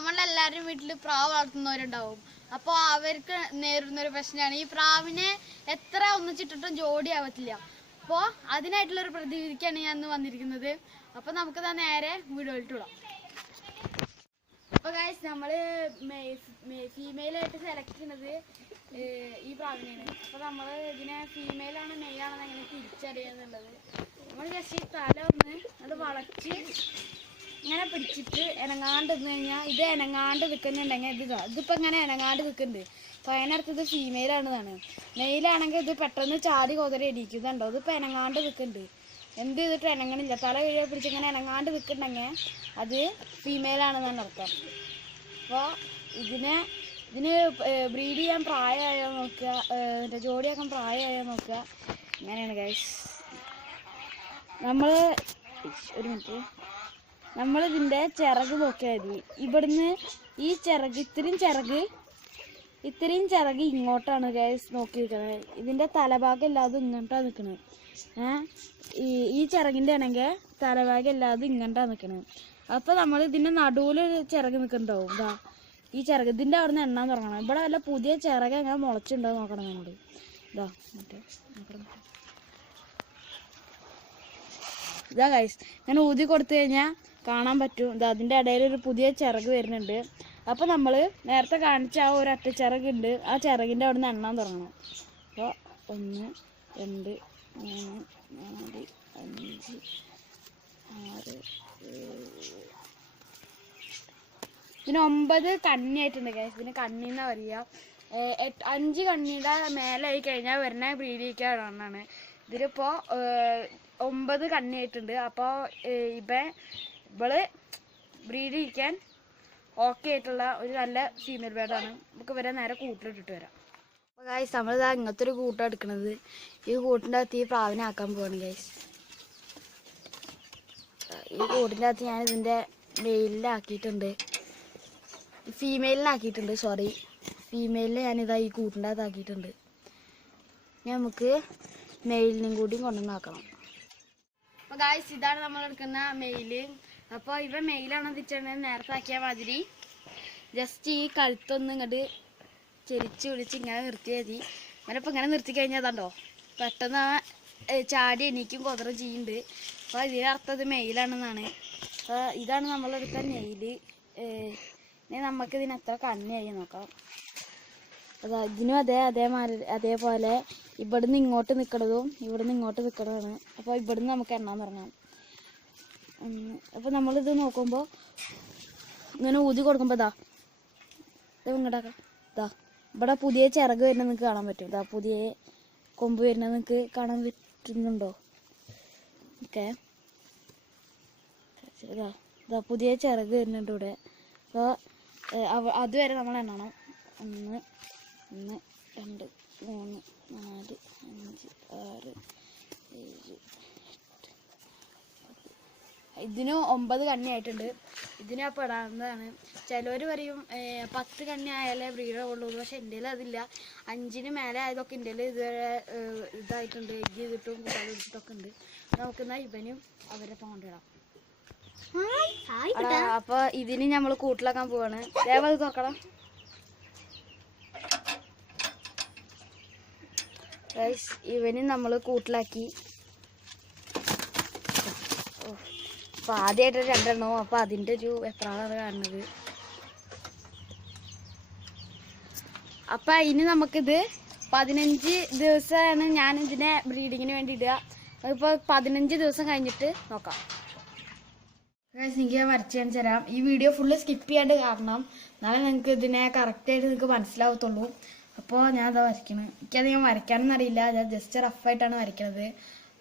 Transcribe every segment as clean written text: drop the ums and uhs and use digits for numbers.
നമ്മളെല്ലാവരും വീട്ടിൽ പ്രാവ് വളർത്തുന്നവരുണ്ടാവും. അപ്പോൾ അവർക്ക് നേരിടുന്നൊരു പ്രശ്നമാണ് ഈ പ്രാവിനെ എത്ര ഒന്നിച്ചിട്ടിട്ടും ജോഡി ആവത്തില്ല. അപ്പോൾ അതിനായിട്ടുള്ളൊരു പ്രതിവിധിക്കാണ് ഞാൻ ഇന്ന് വന്നിരിക്കുന്നത്. അപ്പോൾ നമുക്ക് നേരെ വീഡിയോയിലിട്ട് വിടാം. അപ്പോൾ ഗൈസ് നമ്മൾ ഫീമെയിലായിട്ട് സെലക്ട് ചെയ്യുന്നത് ഈ പ്രാവിനെയാണ്. അപ്പോൾ നമ്മൾ ഇതിനെ ഫീമെയിലാണ് മെയിലാണെന്ന് എങ്ങനെ തിരിച്ചറിയാന്നുള്ളത് നമ്മൾ ജസ്റ്റ് തല ഒന്ന് അത് വളച്ച് ഇങ്ങനെ പിടിച്ചിട്ട് ഇനങ്ങാണ്ട് നിന്ന് കഴിഞ്ഞാൽ ഇത് ഇനങ്ങാണ്ട് നിൽക്കുന്നുണ്ടെങ്കിൽ ഇതിപ്പോൾ ഇങ്ങനെ ഇനങ്ങാണ്ട് നിൽക്കുന്നുണ്ട്. അപ്പോൾ അതിനടുത്തത് ഫീമെയിലാണെന്നാണ്. മെയിലാണെങ്കിൽ ഇത് പെട്ടെന്ന് ചാടി കൊതറി ഇടിക്കുന്നുണ്ടോ. ഇതിപ്പോൾ ഇനങ്ങാണ്ട് നിൽക്കുന്നുണ്ട്. എന്ത് ചെയ്തിട്ട് ഇനങ്ങണില്ല. തല കഴിയാൻ പിടിച്ച് ഇങ്ങനെ ഇനങ്ങാണ്ട് നിൽക്കുന്നുണ്ടെങ്കിൽ അത് ഫീമെയിലാണെന്നാണ് അർത്ഥം. അപ്പോൾ ഇതിന് ബ്രീഡ് ചെയ്യാൻ പ്രായമായോ നോക്കുക, ജോഡിയാക്കാൻ പ്രായമായോ നോക്കുക. അങ്ങനെയാണ് ഗൈസ്. നമ്മളിതിൻ്റെ ചിറക് നോക്കിയാൽ മതി. ഇവിടുന്ന് ഈ ചിറക് ഇത്രയും ചിറക് ഇങ്ങോട്ടാണ് ഗൈസ് നോക്കി നിൽക്കുന്നത്. ഇതിൻ്റെ തലഭാഗം എല്ലാതും ഇങ്ങോട്ടാണ് നിൽക്കുന്നത്. ഈ ചിറകിൻ്റെ ആണെങ്കിൽ തലഭാഗം എല്ലാതും ഇങ്ങോട്ടാണ് നിൽക്കുന്നത്. അപ്പോൾ നമ്മൾ ഇതിൻ്റെ നടുവിലൊരു ചിറക് നിൽക്കുന്നുണ്ടാവും. ഇതാ ഈ ചിറക് ഇതിൻ്റെ അവിടെ നിന്ന് എണ്ണാൻ തുടങ്ങണം. ഇവിടെ വല്ല പുതിയ ചിറക് എങ്ങനെ മുളച്ചുണ്ടോ നോക്കണം നമ്മൾ. ഇതാ ഇതാ ഗൈസ് ഇങ്ങനെ ഊതി കൊടുത്തു കഴിഞ്ഞാൽ കാണാൻ പറ്റും. ഇത് അതിൻ്റെ ഇടയിലൊരു പുതിയ ചിറക് വരുന്നുണ്ട്. അപ്പോൾ നമ്മൾ നേരത്തെ കാണിച്ച ആ ഒരു അട്ടച്ചിറകുണ്ട്, ആ ചിറകിൻ്റെ അവിടെ നിന്ന് എണ്ണാൻ തുടങ്ങണം. അപ്പോൾ 1 2 3 4 5 6 ഇതിന് 9 കണ്ണിയായിട്ടുണ്ട് ഗൈസ്. ഇതിന് കണ്ണിന്നാ പറയുക. 5 കണ്ണിയുടെ മേലെ ആയി കഴിഞ്ഞാൽ വരുന്ന ബ്രീഡ് ചെയ്യിക്കാനാണ്. ഇതിലിപ്പോൾ 9 കണ്ണിയായിട്ടുണ്ട്. അപ്പോൾ ഇവള് ബ്രീഡ് ചെയ്യിക്കാൻ ഓക്കെ ആയിട്ടുള്ള ഒരു നല്ല ഫീമെയിൽ ബേർഡാണ്. നമുക്ക് വരെ നേരെ കൂട്ടിലിട്ടിട്ട് വരാം. അപ്പോൾ ഗൈസ് നമ്മളിതാ ഇങ്ങനത്തെ ഒരു കൂട്ടാണ് എടുക്കുന്നത്. ഈ കൂട്ടിൻ്റെ അകത്ത് ഈ പ്രാവിനെ ആക്കാൻ പോവാണ് ഗൈസ്. ഈ കൂട്ടിൻ്റെ അകത്ത് ഞാൻ ഇതിൻ്റെ മെയിലിലാക്കിയിട്ടുണ്ട്, ഫീമെയിലിനാക്കിയിട്ടുണ്ട്. ഫീമെയിലിനെ ഞാനിതാ ഈ കൂട്ടിൻ്റെ അകത്ത് ആക്കിയിട്ടുണ്ട്. നമുക്ക് മെയിലിനും കൂടിയും കൊണ്ടുവന്നാക്കണം. അപ്പോൾ ഗൈസ് ഇതാണ് നമ്മൾ എടുക്കുന്ന മെയില്. അപ്പോൾ ഇവ മെയിലാണെന്ന് വെച്ചിട്ടുണ്ടെങ്കിൽ നേരത്തെ ആക്കിയ മാതിരി ജസ്റ്റ് ഈ കഴുത്തൊന്ന് ഇങ്ങോട്ട് ചെരിച്ച് വിളിച്ച് ഇങ്ങനെ നിർത്തിയാൽ മതി. അങ്ങനെ ഇപ്പോൾ ഇങ്ങനെ നിർത്തി കഴിഞ്ഞാൽ അതുണ്ടോ പെട്ടെന്ന് ചാടി എനിക്കും കൊതറ ചെയ്യുന്നുണ്ട്. അപ്പോൾ ഇതിനർത്ഥം ഇത് മെയിലാണെന്നാണ്. അപ്പോൾ ഇതാണ് നമ്മളെടുത്ത മെയില്. ഇനി നമുക്ക് ഇതിന് എത്ര കണ്ണിയായി നോക്കാം. അതാ ഇതിനും അതേപോലെ ഇവിടുന്ന് ഇങ്ങോട്ട് നിൽക്കണതും ഇവിടുന്ന് ഇങ്ങോട്ട് നിൽക്കണതാണ്. അപ്പോൾ ഇവിടുന്ന് നമുക്ക് എണ്ണാൻ തുടങ്ങാം. അപ്പോൾ നമ്മളിത് നോക്കുമ്പോൾ ഇങ്ങനെ ഊതി കൊടുക്കുമ്പോൾ ഇങ്ങോട്ടാക്കാം. ഇവിടെ പുതിയ ചിറക് വരുന്നത് നിങ്ങൾക്ക് കാണാൻ പറ്റും. പുതിയ കൊമ്പ് വരുന്നത് നിങ്ങൾക്ക് കാണാൻ പറ്റുന്നുണ്ടോ? ഓക്കെ പുതിയ ചിറക് വരുന്നുണ്ട് ഇവിടെ. അപ്പോൾ അതുവരെ നമ്മൾ എണ്ണണം. 1 1 2 3 4 5 6 7 ഇതിന് 9 കണ്ണിയായിട്ടുണ്ട്. ഇതിനെ അപ്പോൾ ഇടാവുന്നതാണ്. ചിലവർ പറയും 10 കണ്ണി ആയാലേ ബ്രീഡ് ഉള്ളൂ. പക്ഷെ എൻ്റെ അതില്ല. 5-ന് മേലെ ആയതൊക്കെ എൻ്റെ ഇതുവരെ ഇതായിട്ടുണ്ട്. എഗ് ചെയ്തിട്ടും കുട്ടാൽ പിടിച്ചിട്ടൊക്കെ ഉണ്ട്. നമുക്കെന്നാ ഇവനും അവരെ കൊണ്ടിടാം. അപ്പോൾ ഇതിന് നമ്മൾ കൂട്ടിലാക്കാൻ പോവാണ്. അതേപോലെ നോക്കണം ഇവന് നമ്മൾ കൂട്ടിലാക്കി. അപ്പോൾ ആദ്യമായിട്ട് 2 എണ്ണവും. അപ്പോൾ അതിൻ്റെ ഒരു എപ്പോഴാണ് കാണുന്നത്. അപ്പം ഇനി നമുക്കിത് 15 ദിവസമാണ് ഞാൻ ഇതിനെ ബ്രീഡിങ്ങിന് വേണ്ടി ഇടുക. അതിപ്പോൾ 15 ദിവസം കഴിഞ്ഞിട്ട് നോക്കാം. എനിക്ക് വരച്ച് കാണിച്ചു തരാം. ഈ വീഡിയോ ഫുള്ള് സ്കിപ്പ് ചെയ്യാണ്ട് കാണണം, എന്നാലും നിങ്ങൾക്ക് ഇതിനെ കറക്റ്റായിട്ട് നിങ്ങൾക്ക് മനസ്സിലാവത്തുള്ളൂ. അപ്പോൾ ഞാൻ അതാ വരയ്ക്കണം. എനിക്കധികം വരയ്ക്കാനൊന്നും അറിയില്ല. ഞാൻ ജസ്റ്റ് റഫായിട്ടാണ് വരയ്ക്കണത്.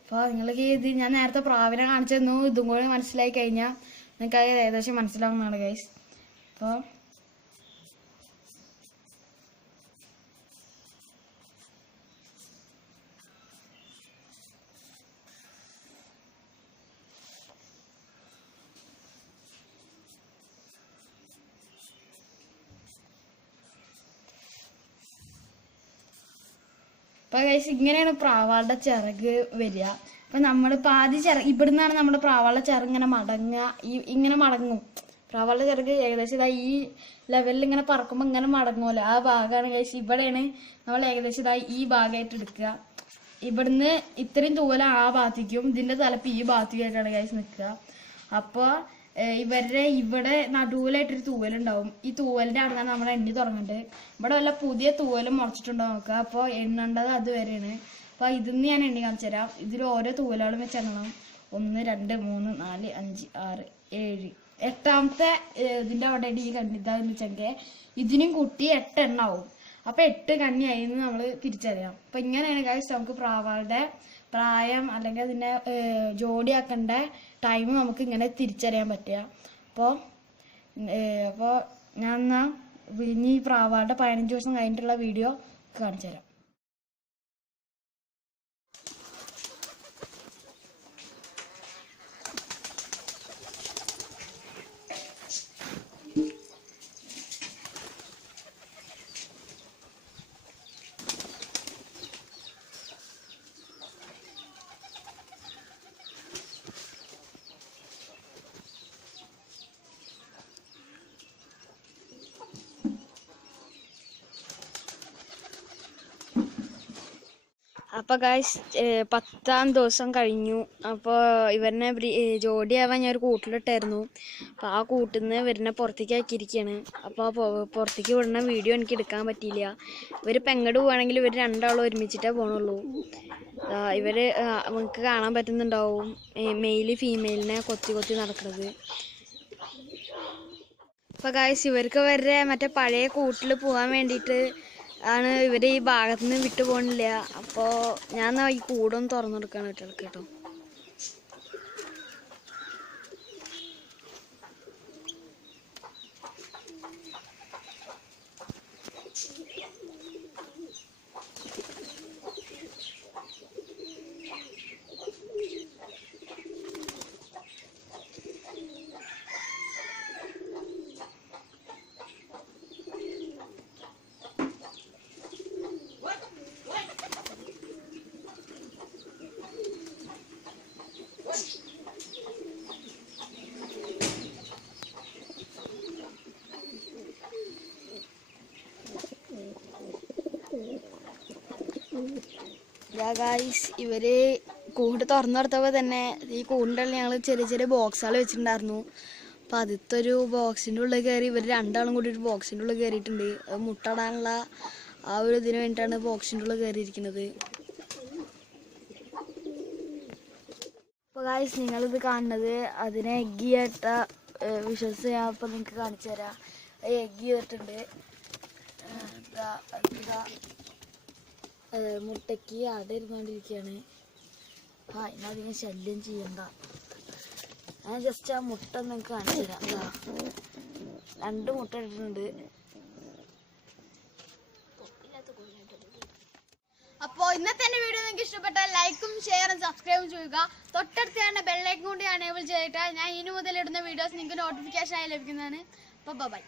അപ്പോൾ നിങ്ങൾക്ക് ഇത് ഞാൻ നേരത്തെ പ്രാവിനെ കാണിച്ചു തന്നു. ഇതും കൂടെ മനസ്സിലായി കഴിഞ്ഞാൽ നിങ്ങൾക്ക് അത് ഏകദേശം മനസ്സിലാവുന്നതാണ് ഗൈസ്. അപ്പോൾ ഗൈസ് ഇങ്ങനെയാണ് പ്രാവാളുടെ ചിറക് വരിക. അപ്പം നമ്മളിപ്പോൾ ആദ്യം ഇവിടുന്നാണ് നമ്മുടെ പ്രാവാളുടെ ചിറക് ഇങ്ങനെ മടങ്ങുക. ഇങ്ങനെ മടങ്ങും. പ്രാവാളുടെ ചിറക് ഏകദേശം ഇതാ ഈ ലെവലിൽ ഇങ്ങനെ പറക്കുമ്പോൾ ഇങ്ങനെ മടങ്ങുമല്ലോ, ആ ഭാഗമാണ് ഗൈസ്. ഇവിടെയാണ് നമ്മൾ ഏകദേശം ഇതായി ഈ ഭാഗമായിട്ട് എടുക്കുക. ഇവിടുന്ന് ഇത്രയും തൂവല ആ ഭാഗത്തേക്കും ഇതിൻ്റെ തലപ്പ് ഈ ഭാഗത്തേക്കായിട്ടാണ് ഗൈസ് നിൽക്കുക. അപ്പോൾ ഇവരുടെ ഇവിടെ നടുവിലായിട്ടൊരു തൂവലുണ്ടാവും. ഈ തൂവലിൻ്റെ അവിടെ നിന്നാണ് നമ്മൾ എണ്ണി തുടങ്ങേണ്ടത്. ഇവിടെ വല്ല പുതിയ തൂവലും മുളച്ചിട്ടുണ്ടോ നോക്കുക. അപ്പോൾ എണ്ണേണ്ടത് അതുവരെയാണ്. അപ്പോൾ ഇതിന്ന് ഞാൻ എണ്ണി കാണിച്ചു തരാം. ഇതിൽ ഓരോ തൂവലുകളും വെച്ച് എണ്ണണം. 1 2 3 4 5 6 7 8ാമത്തെ ഇതിൻ്റെ അവിടെ ഈ കണ്ണിതാന്ന് വെച്ചെങ്കിൽ ഇതിനും കൂട്ടി 8 എണ്ണാവും. അപ്പോൾ 8 കണ്ണിയായി എന്ന് നമ്മൾ തിരിച്ചറിയാം. അപ്പോൾ ഇങ്ങനെയാണ് ഗൈസ് നമുക്ക് പ്രാവാളുടെ പ്രായം അല്ലെങ്കിൽ അതിനെ ജോഡിയാക്കേണ്ട ടൈം നമുക്ക് ഇങ്ങനെ തിരിച്ചറിയാൻ പറ്റുക. അപ്പോൾ ഞാൻ എന്നാൽ ഇനി പ്രാവാളുടെ 15 ദിവസം കഴിഞ്ഞിട്ടുള്ള വീഡിയോ കാണിച്ചു തരാം. അപ്പോൾ ഗൈസ് 10ാം ദിവസം കഴിഞ്ഞു. അപ്പോൾ ഇവരെ ജോഡിയാവാൻ ഞാൻ ഒരു കൂട്ടിലിട്ടായിരുന്നു. അപ്പോൾ ആ കൂട്ടിൽ നിന്ന് ഇവരെ പുറത്തേക്ക് ആക്കിയിരിക്കുകയാണ്. അപ്പോൾ പുറത്തേക്ക് വിടുന്ന വീഡിയോ എനിക്ക് എടുക്കാൻ പറ്റിയില്ല. ഇവർ പെങ്ങട് പോവുകയാണെങ്കിൽ ഇവർ രണ്ടാളും ഒരുമിച്ചിട്ടേ പോകണുള്ളൂ. ഇവർ നമുക്ക് കാണാൻ പറ്റുന്നുണ്ടാവും മെയില് ഫീമെയിലിനെ കൊത്തി നടക്കുന്നത്. അപ്പോൾ ഗൈസ് ഇവർക്ക് ഇവരുടെ മറ്റേ പഴയ കൂട്ടിൽ പോകാൻ വേണ്ടിയിട്ട് ആണ് ഇവർ ഈ ഭാഗത്തു നിന്ന് വിട്ടു പോകണില്ല. അപ്പോൾ ഞാൻ ഈ കൂടൊന്ന് തുറന്നു കൊടുക്കുകയാണ് കുട്ടികൾക്ക് കേട്ടോ. ഗായ്സ് ഇവര് കൂട് തുറന്നെടുത്തപ്പോൾ തന്നെ ഈ കൂടിൻ്റെ ഉള്ളിൽ ഞങ്ങൾ ചെറിയ ബോക്സുകൾ വെച്ചിട്ടുണ്ടായിരുന്നു. അപ്പം ആദ്യത്തെ ഒരു ബോക്സിൻ്റെ ഉള്ളിൽ കയറി ഇവർ രണ്ടാളും കൂടി ഒരു ബോക്സിൻ്റെ ഉള്ളിൽ കയറിയിട്ടുണ്ട്. അത് മുട്ടടാനുള്ള ആ ഒരു ഇതിന് വേണ്ടിയിട്ടാണ് ബോക്സിൻ്റെ ഉള്ളിൽ കയറിയിരിക്കുന്നത്. അപ്പോൾ ഗായ്സ് നിങ്ങളിത് കാണുന്നത് അതിനെ എഗ്ഗ് ചെയ്തിട്ട വിഷ്വൽസ് ഞാൻ ഇപ്പം നിങ്ങൾക്ക് കാണിച്ചു തരാം. അത് എഗ്ഗ് ചെയ്തിട്ടുണ്ട്. മുട്ടയ്ക്ക് അട ഇരുന്നുകൊണ്ടിരിക്കുകയാണ്. ഇതിനധികം ശല്യം ചെയ്യണ്ട. ഞാൻ ജസ്റ്റ് ആ മുട്ട നിങ്ങൾക്ക് കാണിച്ചു തരാം. 2 മുട്ട ഇട്ടിട്ടുണ്ട്. അപ്പോൾ ഇന്നത്തെ എൻ്റെ വീഡിയോ നിങ്ങൾക്ക് ഇഷ്ടപ്പെട്ടാൽ ലൈക്കും ഷെയറും സബ്സ്ക്രൈബും ചെയ്യുക. തൊട്ടടുത്ത് തന്നെ ബെല്ലൈക്കൺ കൂടി എനേബിൾ ചെയ്തിട്ട് ഞാൻ ഇനി മുതൽ ഇടുന്ന വീഡിയോസ് നിങ്ങൾക്ക് നോട്ടിഫിക്കേഷൻ ആയി ലഭിക്കുന്നതാണ്. അപ്പോൾ ബൈ.